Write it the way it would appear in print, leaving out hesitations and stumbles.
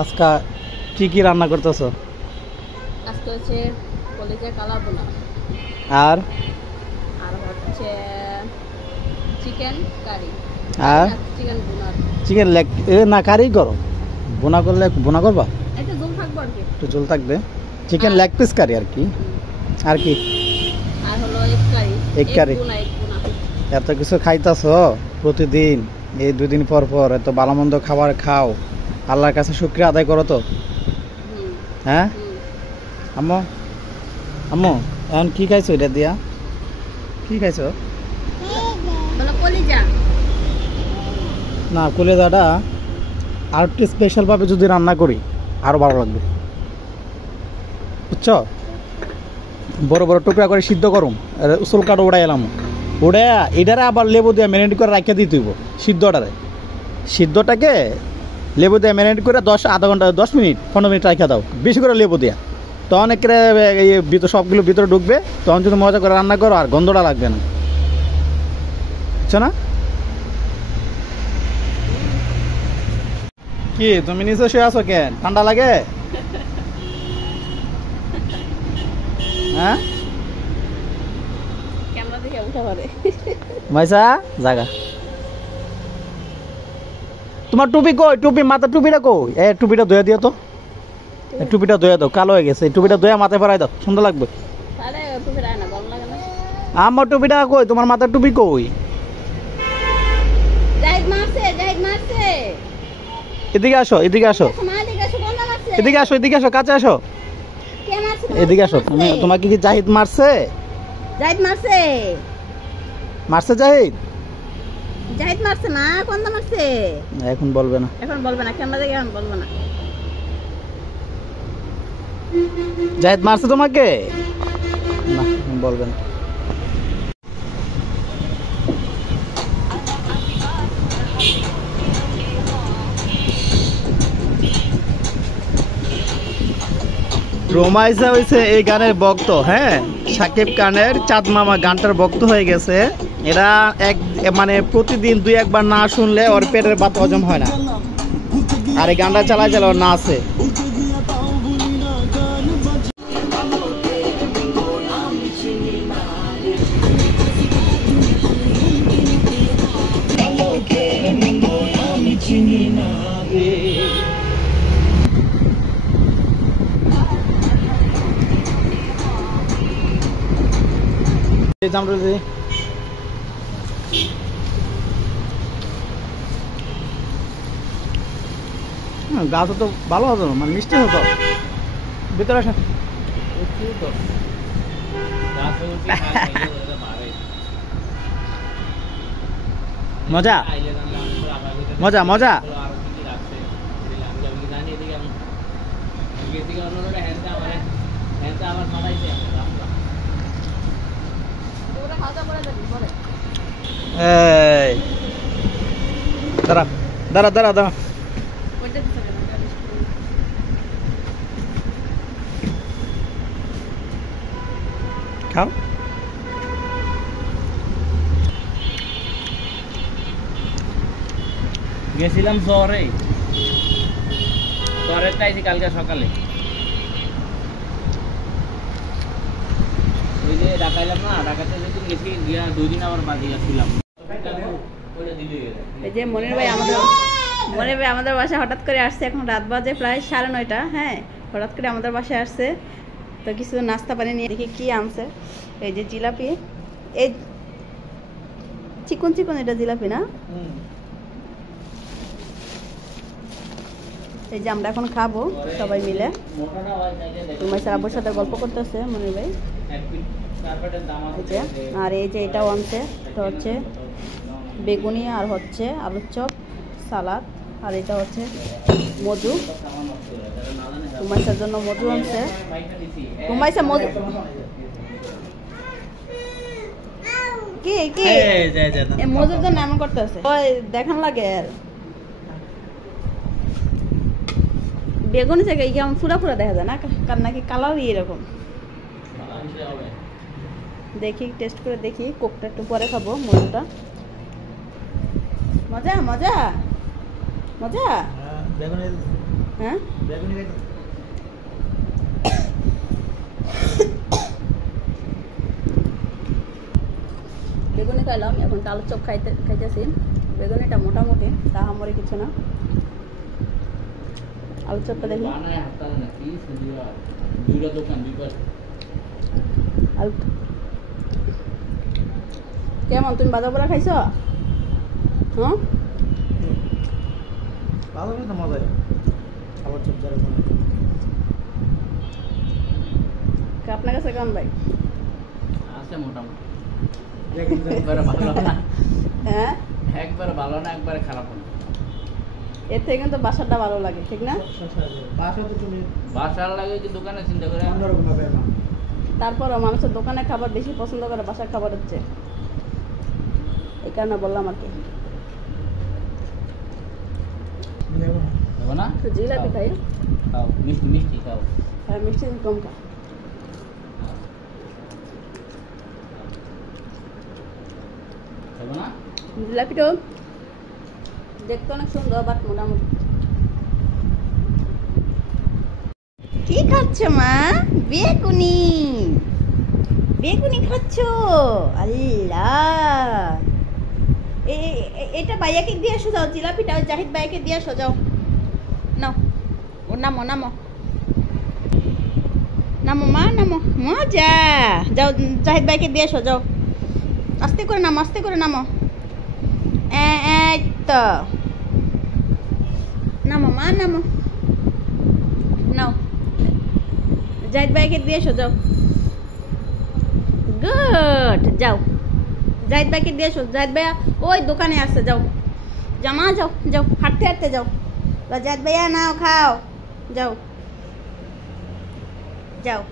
আজকে কি কি রান্না করতেছো? আজকে হচ্ছে কলেজে কালা বোনা আর আর হচ্ছে চিকেন কারি আর চিকেন বোনা চিকেন লেগ না কারি করো, বোনা করলে বোনা করবা, একটা ঝোল থাকবে আর কি, একটু ঝোল থাকবে। চিকেন লেগ পিস কারি আর কি, আর কি আর হলো এগ কারি। এগ কারি। বোনা এত কিছু খাইতেছো প্রতিদিন, এই 2 দিন পর পর এত ভালো মন্দ খাবার খাও, আল্লাহর কাছে শুকরিয়া আদায় করো তো। হ্যাঁ আম্মু, আম্মু এখন কি খাইছো? এটা দিয়া কি খাইছো? বলো কলিজা। না, কলিজাটা আর একটু স্পেশালভাবে যদি রান্না করি আরও ভালো লাগবে, বুঝছো? বড় বড় টুকরা করে সিদ্ধ করুম, উসুল কাঠ উড়াই এলাম, উড়ে এটারে আবার লেবু দিয়ে ম্যারিনেট করে রাখিয়ে দিতে হইব। সিদ্ধটাকে লেবু দিয়ে ম্যারিনেট করে আধা ঘন্টা 10 মিনিট 15 মিনিট রাখিয়ে দাও, বেশি করে লেবু দিয়া। তখন একেবারে এই ভিতর সবগুলো ভিতরে ঢুকবে, তখন যদি মজা করে রান্না করো আর গন্ধটা লাগবে না, বুঝছো না? কি তুমি নিচে শুয়ে আছো কেন? ঠান্ডা লাগে? হ্যাঁ ক্যামেরা দেখে উঠা পারে মাইসা জাগা। তোমার টুপি কই? টুপি মাথা টুপিটা কই? টুপিটা ধুয়ে দিও তো, টুপিটা ধুয়ে দাও, কালো হয়ে গেছে। টুপিটা ধুয়ে মাথায় পরাই দাও, সুন্দর লাগবে। আরে টুপি রায় না, গরম লাগে না। আমার টুপিটা কই? তোমার মাথার টুপি কই? জাহিদ মারছে এদিকে আসো, এদিকে আসো, এদিকে আসো, এদিকে আসো, কাছে আসো, কে মারছে? এদিকে আসো। তোমাকে কি জাহিদ মারছে? জাহিদ মারছে জাহিদ মারছে না, কোনটা মারছে? এখন বলবে না, এখন বলবে না, ক্যামেরা দেখে এখন বলবে না। জাহিদ মারছে তোমাকে? না, বলবে না। রোমাইসা হয়েছে এই গানের ভক্ত। হ্যাঁ, সাকিব খানের চাঁদ মামা গানটার ভক্ত হয়ে গেছে। এরা মানে প্রতিদিন 2-1 বার না শুনলে ওর পেটের ভাত হজম হয় না, আর এই গানটা চালায় ওর না আছে। গাছ তো ভালো হতো, মানে মিষ্টি হতো। ভিতরে আসেন, মজা মজা মজা। দাঁড়া দাঁড়া দাঁড়া দাঁড়া, খাও। গেছিলাম শহরে, শহরের তাইছি কালকে সকালে। ওই যে ঢাকাইলাম না, ঢাকাতে যদি গেছি গিয়া 2 দিন আবার বাদি গেছিলাম। এই যে মনির ভাই আমাদের বাসায় হঠাৎ করে আসছে। এখন রাত বাজে প্রায় 9:30। হ্যাঁ, হঠাৎ করে আমাদের বাসায় আসছে, তো কিছু নাস্তা পানি নিয়ে দেখি কি আনছে। এই যে জিলাপি, এই চিকন চিকন, এটা জিলাপি না? এই যে আমরা এখন খাবো সবাই মিলে। তোমার আব্বুর সাথে গল্প করতেছে মনির ভাই। আর এই যে এটাও আনছে, এটা হচ্ছে বেগুনি, আর হচ্ছে আলুর চপ, সালাদ, আর এটা হচ্ছে মধু। তোমার জন্য মধু আনছে। তোমার মধু কি কি মধুর জন্য এমন করতেছে, দেখান লাগে। আর বেগুনি থেকে কেমন ফুরা ফুরা দেখা যায় না, কার নাকি কালার এরকম। দেখি টেস্ট করে দেখি, কোকটা একটু পরে খাবো, মধুটা। মজা মজা মজা। হ্যাঁ বেগুনি খাইতাছ? বেগুনি খাইলাম, এখন আলুর চপ খাইতেছি। বেগুনিটা মোটামুটি, তাহামরি কিছু না। আলুর চপটা দেখি। বানায় হাতাল না কি সুদিয়া দুইটা দোকান দুই পাশে। আলু কেমন, তুমি বাজার বড়া খাইছ? হ্যাঁ ভালো কিন্তু মজা হয়। খাবার চপ যারা বানায়। আপনার কাছে কেমন ভাই? আছে মোটামুটি। একদম একবারে ভালো না, হ্যাঁ একবারে ভালো না, একবারে খারাপ না। এর থেকে কিন্তু বাসারটা ভালো লাগে, ঠিক না? বাসা তো তুমি বাসার লাগে কি দোকানে চিন্তা করে অন্যরকম ভাবে না। তারপরও মানুষের দোকানে খাবার বেশি পছন্দ করে বাসার খাবার হচ্ছে, এই কারণে বললাম আর কি। দেখো না। হবে না? একটু জিলাপি খাই, খাও মিষ্টি মিষ্টি খাও। আর মিষ্টি কম খা। হবে না? জিলাপিটাও দেখতে অনেক সুন্দর, বাট মোটামুটি। কি খাচ্ছ মা? বেগুনি, বেগুনি খাচ্ছ? আল্লাহ, এটা ভাইয়াকে দিয়ে আসো, যাও জিলাপিটা ওই জাহিদ ভাইয়াকে দিয়ে আসো, যাও নাও। ও নামো নামো নামো মা, নামো। মজা, যাও জাহিদ ভাইকে দিয়ে আসো, যাও। আস্তে করে নামো, আস্তে করে নামো। এই তো নামো মা, নামো। নাও জাহিদ ভাইকে দিয়ে এসো, যাও। গুড, যাও জাহিদ ভাইকে দিয়ে এসো। জাহিদ ভাইয়া ওই দোকানে আসছে, যাও জামা, যাও যাও, হাঁটতে হাঁটতে যাও। জাহিদ ভাইয়া নাও, খাও, যাও যাও।